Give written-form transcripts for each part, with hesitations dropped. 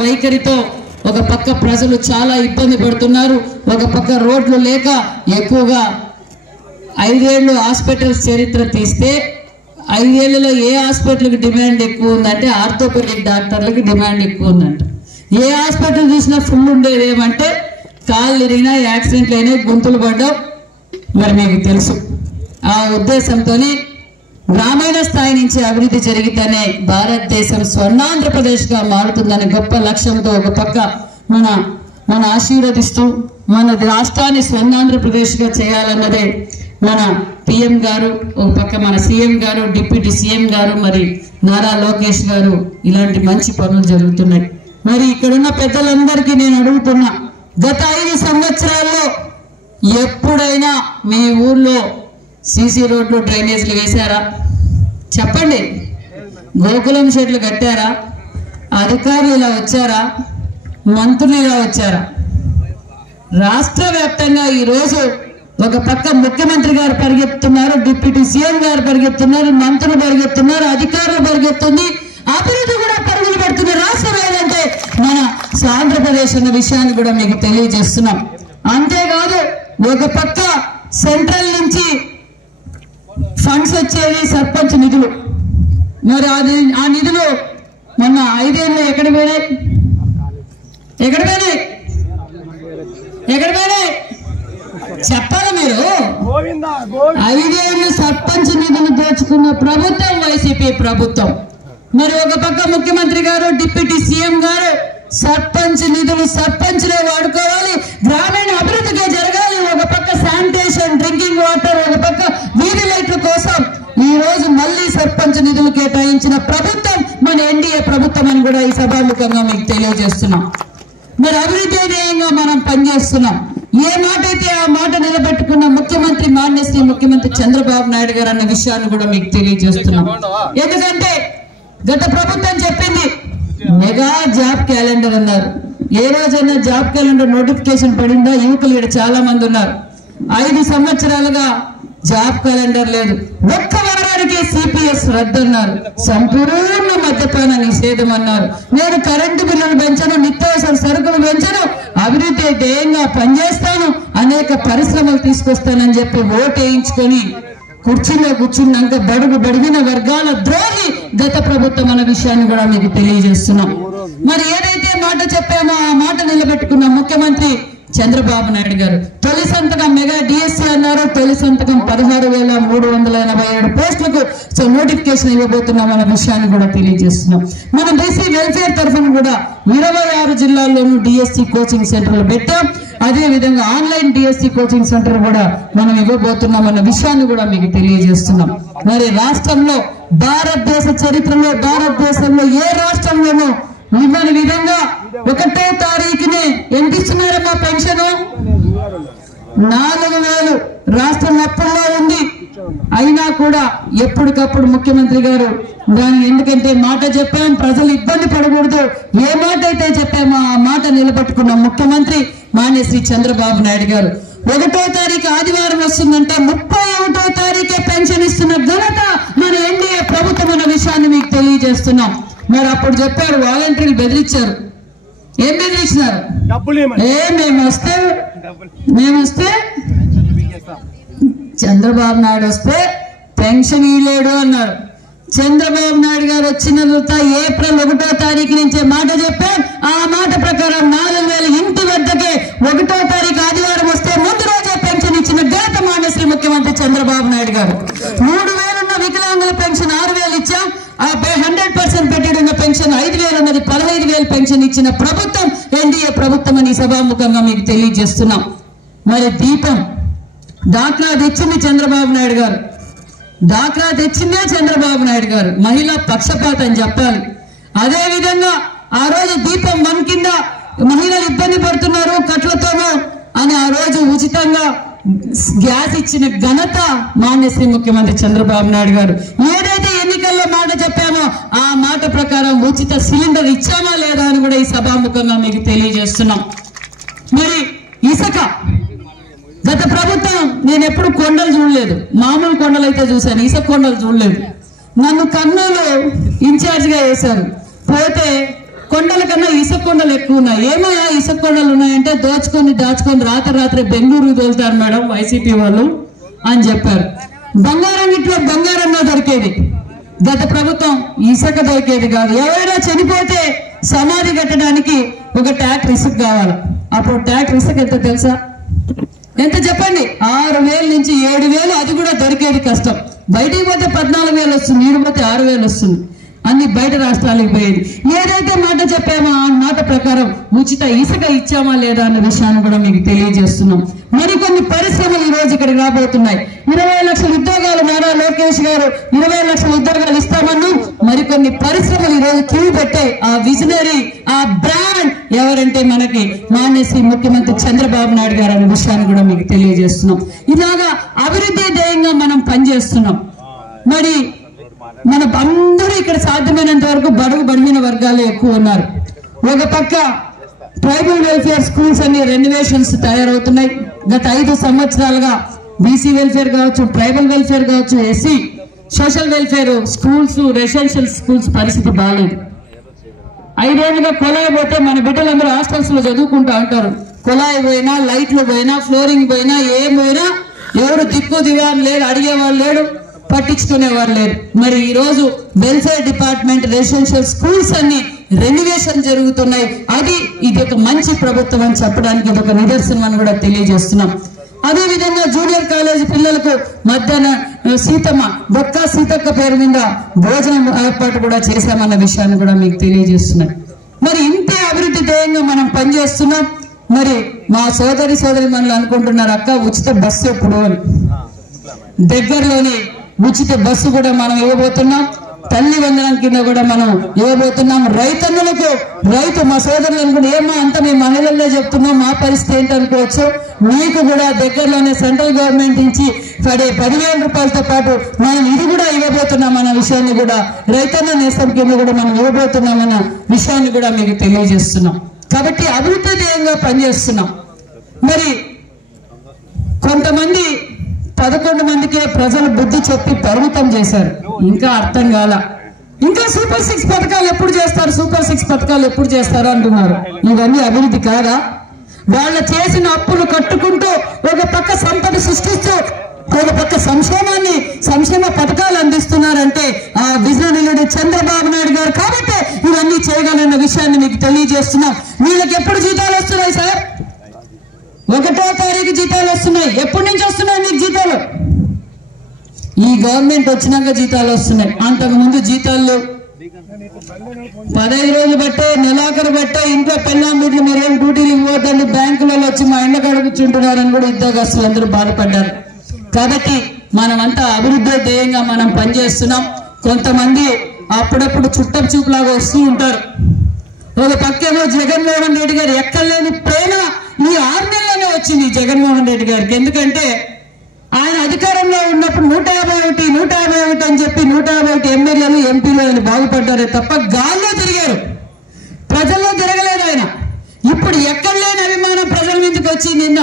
వైఖరితో ఒక పక్క ప్రజలు చాలా ఇబ్బంది పడుతున్నారు. ఒక పక్క రోడ్లు లేక ఎక్కువగా 5 ఏళ్ళు హాస్పిటల్స్ చరిత్ర తీస్తే 5 ఏళ్లలో ఏ హాస్పిటల్కి డిమాండ్ ఎక్కువ ఉందంటే ఆర్థోపెడిక్ డాక్టర్లకి డిమాండ్ ఎక్కువ ఉందంట. ఏ హాస్పిటల్ చూసినా ఫుల్ ఉండేది ఏమంటే కాళ్ళు ఇరిగినా, యాక్సిడెంట్లు అయినా, గొంతులు పడ్డావు. మరి మీకు తెలుసు. ఆ ఉద్దేశంతోనే గ్రామీణ స్థాయి నుంచి అభివృద్ధి జరిగితేనే భారతదేశం స్వర్ణాంధ్రప్రదేశ్గా మారుతుందనే గొప్ప లక్ష్యంతో ఒక పక్క మన ఆశీర్వదిస్తూ మన రాష్ట్రాన్ని స్వర్ణాంధ్రప్రదేశ్గా చేయాలన్నదే మన పిఎం గారు, ఒక పక్క మన సీఎం గారు, డిప్యూటీ సీఎం గారు, మరి నారా లోకేష్ గారు ఇలాంటి మంచి పనులు జరుగుతున్నాయి. మరి ఇక్కడున్న పెద్దలందరికీ నేను అడుగుతున్నా, గత 5 సంవత్సరాల్లో ఎప్పుడైనా మీ ఊర్లో సీసీ రోడ్లు, డ్రైనేజీలు వేశారా? చెప్పండి. గోకులం షెడ్లు కట్టారా? అధికారులు ఇలా వచ్చారా? మంత్రులు ఇలా వచ్చారా? రాష్ట్ర వ్యాప్తంగా ఈరోజు ఒక పక్క ముఖ్యమంత్రి గారు పరిగెత్తున్నారు, డిప్యూటీ సీఎం గారు పరిగెత్తున్నారు, మంత్రులు పరిగెత్తున్నారు, అధికారులు పరిగెత్తుంది, అభివృద్ధి కూడా పరుగులు పెడుతున్న రాష్ట్రం ఏదంటే మన ఆంధ్రప్రదేశ్ అన్న విషయాన్ని కూడా మీకు తెలియజేస్తున్నాం. అంతేకాదు ఒక పక్క సెంట్రల్ నుంచి ఫండ్స్ వచ్చేది సర్పంచ్ నిధులు. మరి ఆ నిధులు మొన్న 5 ఏళ్ళు ఎక్కడ పోయినాయి? చెప్పాలి మీరు. 5 ఏళ్ళు సర్పంచ్ నిధులు దోచుకున్న ప్రభుత్వం వైసీపీ ప్రభుత్వం. మరి ఒక పక్క ముఖ్యమంత్రి గారు, డిప్యూటీ సీఎం గారు సర్పంచ్ నిధులు సర్పంచ్లే వాడుకోవాలి, గ్రామీణ అభివృద్ధిగా జరగాలి, ఒక పక్క శానిటేషన్, డ్రింకింగ్ వాటర్, ఒక పక్క వీధి లైట్ల కోసం ఈ రోజు మళ్ళీ సర్పంచ్ నిధులు కేటాయించిన ప్రభుత్వం మన ఎన్డీఏ ప్రభుత్వం అని కూడా ఈ సభాముఖంగా మీకు తెలియజేస్తున్నాం. మరి అభివృద్ధి ధ్యేయంగా మనం పనిచేస్తున్నాం. ఏ మాట అయితే ఆ మాట నిలబెట్టుకున్న ముఖ్యమంత్రి మాన్యశ్రీ ముఖ్యమంత్రి చంద్రబాబు నాయుడు గారు అన్న విషయాన్ని కూడా మీకు తెలియజేస్తున్నాం. ఎందుకంటే గత ప్రభుత్వం చెప్పింది మెగా జాబ్ క్యాలెండర్ అన్నారు. ఏ రోజైనా జాబ్ క్యాలెండర్ నోటిఫికేషన్ పడిందా? యువకులు ఇక్కడ చాలా మంది ఉన్నారు. 5 సంవత్సరాలుగా జాబ్ క్యాలెండర్ లేదు. ఒక్క వారానికి సిపిఎస్ రద్దు అన్నారు. సంపూర్ణ మద్యపాన నిషేధం అన్నారు. నేను కరెంటు బిల్లులు పెంచను, నిత్యావసర సరుకులు పెంచను, అభివృద్ధి ధ్యేయంగా పనిచేస్తాను, అనేక పరిశ్రమలు తీసుకొస్తానని చెప్పి ఓటు వేయించుకొని కుర్చీలో కూర్చున్నాక బడిగిన వర్గాల ద్రోహి గత ప్రభుత్వం అన్న విషయాన్ని కూడా మీకు తెలియజేస్తున్నాం. మరి ఏదైతే మాట చెప్పామో ఆ మాట నిలబెట్టుకున్న ముఖ్యమంత్రి చంద్రబాబు నాయుడు గారు తొలి సంతకం మెగా డిఎస్సీ అన్నారు. తొలి సంతకం 16,387 పోస్టులకు నోటిఫికేషన్ ఇవ్వబోతున్నాం అన్న విషయాన్ని కూడా తెలియజేస్తున్నాం. మనం బీసీ వెల్ఫేర్ తరఫున కూడా 26 జిల్లాల్లోనూ డిఎస్సీ కోచింగ్ సెంటర్లు పెట్టాం. అదే విధంగా ఆన్లైన్ డిఎస్సీ కోచింగ్ సెంటర్ కూడా మనం ఇవ్వబోతున్నాం అన్న విషయాన్ని కూడా మీకు తెలియజేస్తున్నాం. మరి రాష్ట్రంలో భారతదేశ చరిత్రలో భారతదేశంలో ఏ రాష్ట్రంలోనూ ఇవ్వని విధంగా 1వ తారీఖునే ఎంత ఇస్తున్నారమ్మా పెన్షన్? 4,000. రాష్ట్రం అప్పుల్లో ఉంది. అయినా కూడా ఎప్పటికప్పుడు ముఖ్యమంత్రి గారు దాన్ని, ఎందుకంటే మాట చెప్పాం, ప్రజలు ఇబ్బంది పడకూడదు, ఏ మాట అయితే చెప్పామో ఆ మాట నిలబెట్టుకున్న ముఖ్యమంత్రి మాన్యశ్రీ చంద్రబాబు నాయుడు గారు 1వ తారీఖు ఆదివారం వస్తుందంటే 31వ తారీఖే పెన్షన్ ఇస్తున్న ఘనత మన ఎన్డీఏ ప్రభుత్వం అన్న విషయాన్ని మీకు తెలియజేస్తున్నాం. మరి అప్పుడు చెప్పారు వాలంటీర్లు బెదిరించారు. ఏం బెదిరించినారు? మేము వస్తే చంద్రబాబు నాయుడు వస్తే పెన్షన్ ఇవ్వలేడు అన్నారు. చంద్రబాబు నాయుడు గారు వచ్చిన తర్వాత ఏప్రిల్ 1వ తారీఖు నుంచే మాట చెప్పాం. ఆ మాట ప్రకారం 4,000 ఇంటి వద్దకే 1వ తారీఖు ఆదివారం వస్తే ముందు రోజే పెన్షన్ ఇచ్చిన ఘనత మాన్యశ్రీ ముఖ్యమంత్రి చంద్రబాబు నాయుడు గారు. 3,000 ఉన్న వికలాంగుల పెన్షన్ 6,000 ఇచ్చాం. 100% పెట్టిన పెన్షన్ 5,000 ఉన్నది 15,000 పెన్షన్ ఇచ్చిన ప్రభుత్వం ఎన్డీఏ ప్రభుత్వం అని సభాముఖంగా మీకు తెలియజేస్తున్నాం. మరి దీపం డాక్రా తెచ్చింది చంద్రబాబు నాయుడు గారు. డాక్రా తెచ్చిందే చంద్రబాబు నాయుడు గారు. మహిళా పక్షపాతం చెప్పాలి. అదే విధంగా ఆ రోజు దీపం 1 కింద మహిళలు ఇబ్బంది పడుతున్నారు కట్లతోనూ అని ఆ రోజు ఉచితంగా గ్యాస్ ఇచ్చిన ఘనత మాన్యశ్రీ ముఖ్యమంత్రి చంద్రబాబు నాయుడు గారు. ఏదైతే ఎన్నికల్లో మాట చెప్పామో ఆ మాట ప్రకారం ఉచిత సిలిండర్ ఇచ్చామా లేదా అని కూడా ఈ సభాముఖంగా మీకు తెలియజేస్తున్నాం. మరి ఇసుక గత ప్రభుత్వం నేను ఎప్పుడు కొండలు చూడలేదు, మామూలు కొండలు అయితే చూశాను, ఇసుక కొండలు చూడలేదు. నన్ను కర్నూలు ఇన్ఛార్జిగా వేశారు. పోతే కొండల కన్నా ఇసుక కొండలు ఎక్కువ ఉన్నాయి. ఏమయ్యా ఇసుక కొండలు ఉన్నాయంటే దోచుకొని దాచుకొని రాత్రి బెంగళూరు తోలుతారు మేడం వైసీపీ వాళ్ళు అని చెప్పారు. బంగారం ఇట్లా బంగారంగా దొరికేది గత ప్రభుత్వం, ఇసుక దొరికేది కాదు. ఎవరైనా చనిపోతే సమాధి కట్టడానికి ఒక ట్రాక్టర్ ఇసుక కావాలి. అప్పుడు ట్రాక్టర్ ఇసుక ఎంత తెలుసా? ఎంత చెప్పండి? 6,000 నుంచి 7,000. అది కూడా దొరికేది కష్టం. బయటికి పోతే 14,000 వస్తుంది, ఈడు పోతే 6,000 వస్తుంది. అన్ని బయట రాష్ట్రాలకు పోయేది. ఏదైతే మాట చెప్పామో ఆ మాట ప్రకారం ఉచిత ఇసుక ఇచ్చామా లేదా అన్న విషయాన్ని కూడా మీకు తెలియజేస్తున్నాం. మరికొన్ని పరిశ్రమలు ఈ రోజు ఇక్కడికి రాబోతున్నాయి. 20 లక్షల ఉద్యోగాలు నారా లోకేష్ గారు 20 లక్షల ఉద్యోగాలు ఇస్తామన్నా మరికొన్ని పరిశ్రమలు ఈ రోజు క్యూ పెట్టాయి. ఆ విజనరీ, ఆ బ్రాండ్ ఎవరంటే మనకి మాన్యశ్రీ ముఖ్యమంత్రి చంద్రబాబు నాయుడు గారు అనే విషయాన్ని కూడా మీకు తెలియజేస్తున్నాం. ఇలాగా అభివృద్ధి ధ్యేయంగా మనం పనిచేస్తున్నాం. మరి మన అందరూ ఇక్కడ సాధ్యమైనంత వరకు బడిగిన వర్గాలు ఎక్కువ ఉన్నారు. ఒక పక్క ట్రైబల్ వెల్ఫేర్ స్కూల్స్ అన్ని రెనోవేషన్స్ తయారవుతున్నాయి. గత 5 సంవత్సరాలుగా బీసీ వెల్ఫేర్ కావచ్చు, ట్రైబల్ వెల్ఫేర్ కావచ్చు, SC social welfare schools, residential schools పరిస్థితి బాగాలేదు. 5 ఏళ్ళుగా కొలాయి పోతే మన బిడ్డలందరూ హాస్టల్స్ లో చదువుకుంటూ అంటారు. కొలాయి పోయినా, లైట్లు పోయినా, ఫ్లోరింగ్ పోయినా, ఏం పోయినా ఎవరు దిక్కు దివాన్ లేడు, అడిగేవాళ్ళు లేడు, పట్టించుకునేవారు లేరు. మరి ఈ రోజు వెల్ఫేర్ డిపార్ట్మెంట్ రెసిడెన్షియల్ స్కూల్స్ అన్ని రెనోవేషన్ జరుగుతున్నాయి. ఇది ఒక మంచి ప్రభుత్వం అని చెప్పడానికి ఇది ఒక నిదర్శనం అని కూడా తెలియజేస్తున్నాం. అదే విధంగా జూనియర్ కాలేజీ పిల్లలకు మధ్యాహ్న బొక్క సీతక్క పేరు మీద భోజనం ఏర్పాటు కూడా చేశామన్న విషయాన్ని కూడా మీకు తెలియజేస్తున్నాం. మరి ఇంతే అభివృద్ధి ధ్యేయంగా మనం పనిచేస్తున్నాం. మరి మా సోదరి మనలు అనుకుంటున్నారు, అక్క ఉచిత బస్సు ఎప్పుడు అని. దగ్గరలోనే ఉచిత బస్సు కూడా మనం ఇవ్వబోతున్నాం. తల్లి వందనం కింద కూడా మనం ఇవ్వబోతున్నాం. రైతన్నులకు మా సోదరులు కూడా ఏమో అంత మేము మహిళల్లో చెప్తున్నాం, మా పరిస్థితి ఏంటనుకోవచ్చు. మీకు కూడా దగ్గరలోనే సెంట్రల్ గవర్నమెంట్ నుంచి 10,000 రూపాయలతో పాటు మనం ఇది కూడా ఇవ్వబోతున్నాం అన్న విషయాన్ని కూడా రైతన్న నేస్తం కింద కూడా మనం ఇవ్వబోతున్నామన్న విషయాన్ని కూడా మీకు తెలియజేస్తున్నాం. కాబట్టి అభివృద్ధి ధ్యేయంగా పనిచేస్తున్నాం. మరి కొంతమంది 11 మందికే ప్రజలు బుద్ధి చెప్పి పరిమితం చేశారు. ఇంకా అర్థం కాల. ఇంకా సూపర్ 6 పథకాలు ఎప్పుడు చేస్తారు, సూపర్ 6 పథకాలు ఎప్పుడు చేస్తారు అంటున్నారు. ఇవన్నీ అభివృద్ధి కాదా? వాళ్ళ చేసిన అప్పులు కట్టుకుంటూ ఒక పక్క సంపద సృష్టిస్తూ ఒక పక్క సంక్షేమ పథకాలు అందిస్తున్నారంటే ఆ విజనరీ చంద్రబాబు నాయుడు గారు కాబట్టి ఇవన్నీ చేయగలన్న విషయాన్ని మీకు తెలియజేస్తున్నాం. వీళ్ళకి ఎప్పుడు జీతాలు వస్తున్నాయి సార్? 1వ తారీఖు జీతాలు వస్తున్నాయి. ఎప్పటి నుంచి వస్తున్నాయి మీకు జీతాలు? ఈ గవర్నమెంట్ వచ్చినాక జీతాలు వస్తున్నాయి. అంతకు ముందు జీతాలు 15 రోజులు బట్టే, నెలాఖరు బట్టే ఇంట్లో పెళ్ళాం బిడ్డలు మీరేం డ్యూటీలు ఇవ్వద్దండి, బ్యాంకులలో వచ్చి మా ఇండ్ల కడుగుతుంటున్నారని కూడా ఉద్యోగస్తులు అందరూ బాధపడ్డారు. కాబట్టి మనమంతా అభివృద్ధి ధ్యేయంగా మనం పనిచేస్తున్నాం. కొంతమంది అప్పుడప్పుడు చుట్టపు చూపులాగా వస్తూ ఉంటారు. ఒక పక్కేమో జగన్మోహన్ రెడ్డి గారు ఎక్కలేని ప్రేమ ఈ 6 నెలల్లోనే వచ్చింది జగన్మోహన్ రెడ్డి గారికి. ఎందుకంటే ఆయన అధికారంలో ఉన్నప్పుడు 151 అని చెప్పి 151 ఎమ్మెల్యేలు ఎంపీలు ఆయన బాగుపడ్డారే తప్ప గాల్లో తిరిగారు, ప్రజల్లో తిరగలేదు ఆయన. ఇప్పుడు ఎక్కడ లేని అభిమానం ప్రజల మీదకి వచ్చి నిన్న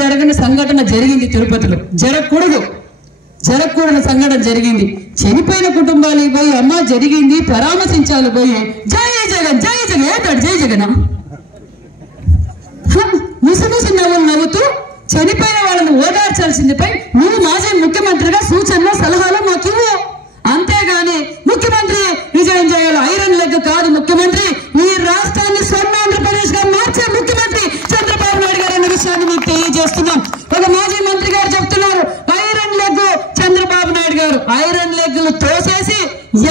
జరగని సంఘటన జరిగింది తిరుపతిలో. జరగకూడని సంఘటన జరిగింది. చనిపోయిన కుటుంబాలకు పోయి అమ్మ జరిగింది పరామర్శించాలి పోయి జై జగన్ ఏంటాడు జై జగన్ ముసి నవ్వుతూ చనిపోయిన వాళ్ళని ఓదార్చాల్సింది పోయి నువ్వు మాజీ ముఖ్యమంత్రిగా సూచనలు సలహాలు మాకు ఇవ్వు. అంతేగాని ముఖ్యమంత్రి విజయం చేయాలి, ఐరన్ లెగ్ కాదు ముఖ్యమంత్రి. ఈ రాష్ట్రాన్ని స్వర్ణ ఆంధ్రప్రదేశ్ గా మార్చే ముఖ్యమంత్రి చంద్రబాబు నాయుడు గారు అనే విషయాన్ని మీకు తెలియజేస్తున్నాం. ఒక మాజీ మంత్రి గారు చెప్తున్నారు ఐరన్ లెగ్ చంద్రబాబు నాయుడు గారు. ఐరన్ లెగ్లు తోసేసి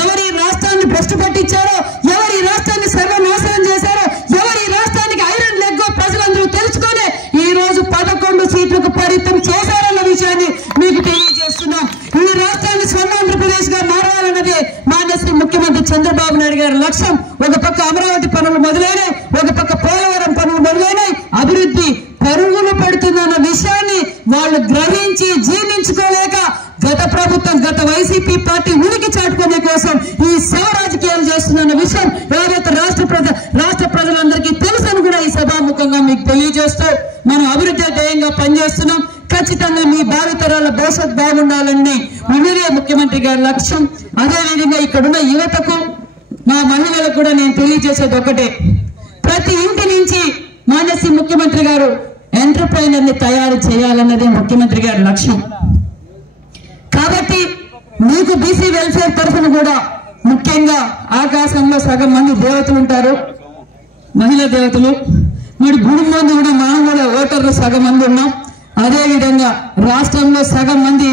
ఎవరి రాష్ట్రాన్ని భ్రష్టు పట్టించారో, ఎవరి రాష్ట్రాన్ని సర్వనాశనం చేశారో, ఎవరి రాష్ట్రానికి ఐరన్ లెగ్ ప్రజలందరూ తెలుసుకొని ఈ రోజు 11 సీట్లకు పరిమితం చేశారన్న విషయాన్ని మీకు తెలియజేస్తున్నాం. ఈ రాష్ట్రాన్ని స్వర్ణాంధ్రప్రదేశ్ గా మారాలన్నది మాన్యశ్రీ ముఖ్యమంత్రి చంద్రబాబు నాయుడు గారి లక్ష్యం. ఒక పక్క అమరావతి పనులు మొదలైనాయి, ఒక పక్క పోలవరం పనులు మొదలైనాయి. అభివృద్ధి పరుగులు పెడుతుందన్న విషయాన్ని వాళ్ళు గ్రహించి జీర్ణించుకోలేక గత వైసీపీ పార్టీ ఉనికి చాటుకునే కోసం ఈ సభ రాజకీయాలు చేస్తుందన్న విషయం యావత్ రాష్ట్ర ప్రజలందరికీ తెలుసని కూడా ఈ సభాముఖంగా మీకు తెలియజేస్తూ మనం అభివృద్ధి ధ్యేయంగా పనిచేస్తున్నాం. ఖచ్చితంగా మీ భావితరాల భవిష్యత్ బాగుండాలని ఉన్నదే ముఖ్యమంత్రి గారి లక్ష్యం. అదేవిధంగా ఇక్కడున్న యువతకు మా మహిళలకు కూడా నేను తెలియజేసేది ఒకటే, ప్రతి ఇంటి నుంచి మానసి ముఖ్యమంత్రి గారు ఎంటర్ప్రైనర్ ని తయారు చేయాలన్నది ముఖ్యమంత్రి గారి లక్ష్యం. కాబట్టి మీకు బీసీ వెల్ఫేర్ తరఫున కూడా ముఖ్యంగా ఆకాశంలో సగం మంది దేవతలు ఉంటారు, మహిళా దేవతలు. మరి భూమి మంది కూడా మనం కూడా ఓటర్లు సగం మంది ఉన్నాం. అదేవిధంగా రాష్ట్రంలో సగం మంది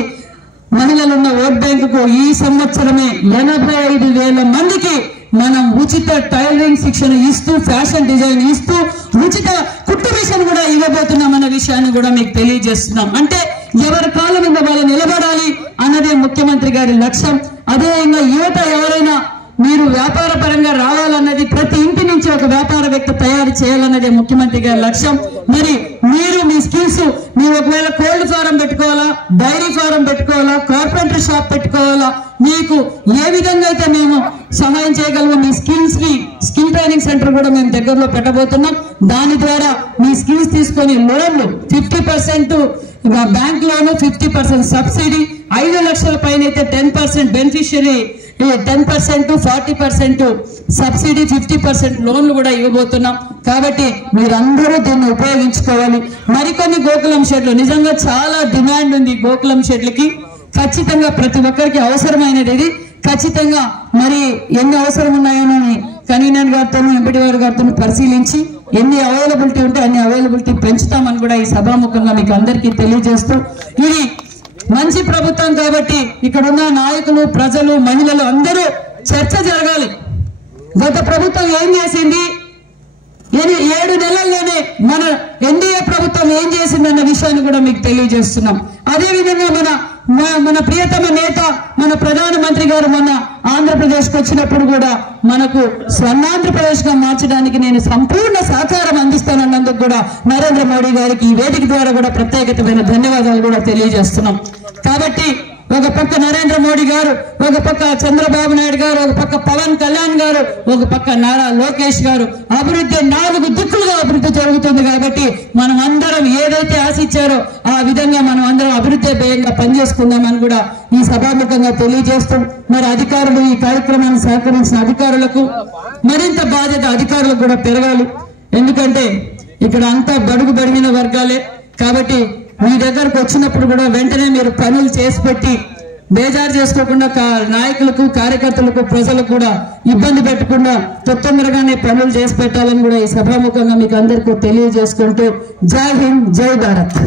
మహిళలున్న ఓట్ బ్యాంకుకు ఈ సంవత్సరమే 85,000 మందికి మనం ఉచిత టైలరింగ్ శిక్షణ ఇస్తూ, ఫ్యాషన్ డిజైన్ ఇస్తూ, ఉచిత కుట్టు మిషన్ కూడా ఇవ్వబోతున్నామన్న విషయాన్ని కూడా మీకు తెలియజేస్తున్నాం. అంటే ఎవరి కాళ్ళ మీద వాళ్ళు నిలబడాలి అన్నదే ముఖ్యమంత్రి గారి లక్ష్యం. అదేవిధంగా యువత ఎవరైనా మీరు వ్యాపార పరంగా రావాలన్నది, ప్రతి ఇంటి నుంచి ఒక వ్యాపారవేత్త తయారు చేయాలన్నదే ముఖ్యమంత్రి గారి లక్ష్యం. మరి మీరు మీ స్కిల్స్, మీరు ఒకవేళ కోల్డ్ ఫారం పెట్టుకోవాలా, డైరీ ఫారం పెట్టుకోవాలా, కార్పెంటర్ షాప్ పెట్టుకోవాలా, మీకు ఏ విధంగా అయితే మేము సహాయం చేయగలము, మీ స్కిల్స్ ని స్కిల్ ట్రైనింగ్ సెంటర్ కూడా మేము దగ్గరలో పెట్టబోతున్నాం. దాని ద్వారా మీ స్కిల్స్ తీసుకొని లోన్లు 50% బ్యాంక్ లోను, 50% సబ్సిడీ, 5 లక్షల పైన అయితే 10% బెనిఫిషియరీ, 10%, 40% సబ్సిడీ, 50% లోన్లు కూడా ఇవ్వబోతున్నాం. కాబట్టి మీరందరూ దీన్ని ఉపయోగించుకోవాలి. మరికొన్ని గోకులం షెడ్లు, నిజంగా చాలా డిమాండ్ ఉంది గోకులం షెడ్లకి. ఖచ్చితంగా ప్రతి ఒక్కరికి అవసరమైనది ఇది. ఖచ్చితంగా మరి ఎన్ని అవసరం ఉన్నాయోనని కన్వీనర్ గారితో, ఎంపీటీ గారితో పరిశీలించి ఎన్ని అవైలబిలిటీ ఉంటే అన్ని అవైలబిలిటీ పెంచుతామని కూడా ఈ సభాముఖంగా మీకు అందరికీ తెలియజేస్తూ, ఇది మంచి ప్రభుత్వం కాబట్టి ఇక్కడ ఉన్న నాయకులు, ప్రజలు, మహిళలు అందరూ చర్చ జరగాలి. గత ప్రభుత్వం ఏం చేసింది, 7 నెలల్లోనే మన ఎన్డీఏ ప్రభుత్వం ఏం చేసిందన్న విషయాన్ని కూడా మీకు తెలియజేస్తున్నాం. అదేవిధంగా మన ప్రియతమ నేత, మన ప్రధానమంత్రి గారు మొన్న ఆంధ్రప్రదేశ్కి వచ్చినప్పుడు కూడా మనకు స్వర్ణాంధ్రప్రదేశ్ గా మార్చడానికి నేను సంపూర్ణ సహకారం అందిస్తానన్నందుకు కూడా నరేంద్ర మోడీ గారికి ఈ వేదిక ద్వారా కూడా ప్రత్యేకమైన ధన్యవాదాలు కూడా తెలియజేస్తున్నాం. కాబట్టి ఒక పక్క నరేంద్ర మోడీ గారు, ఒక పక్క చంద్రబాబు నాయుడు గారు, ఒక పక్క పవన్ కళ్యాణ్ గారు, ఒక పక్క నారా లోకేష్ గారు, అభివృద్ధి 4 దిక్కులుగా అభివృద్ధి జరుగుతుంది. కాబట్టి మనం అందరం ఏదైతే ఆశించారో ఆ విధంగా మనం అందరం అభివృద్ధి ధ్యేయంగా పనిచేసుకుందామని కూడా ఈ సభాముఖంగా తెలియజేస్తూ, మరి అధికారులు, ఈ కార్యక్రమాన్ని సహకరించిన అధికారులకు మరింత బాధ్యత అధికారులకు కూడా పెరగాలి. ఎందుకంటే ఇక్కడ అంతా బడుగు బడిగిన వర్గాలే. కాబట్టి మీ దగ్గరకు వచ్చినప్పుడు కూడా వెంటనే మీరు పనులు చేసి పెట్టి బేజారు చేసుకోకుండా నాయకులకు, కార్యకర్తలకు, ప్రజలకు కూడా ఇబ్బంది పెట్టకుండా తొందరగానే పనులు చేసి పెట్టాలని కూడా ఈ సభాముఖంగా మీకు అందరికీ తెలియజేసుకుంటూ, జై హింద్, జై భారత్.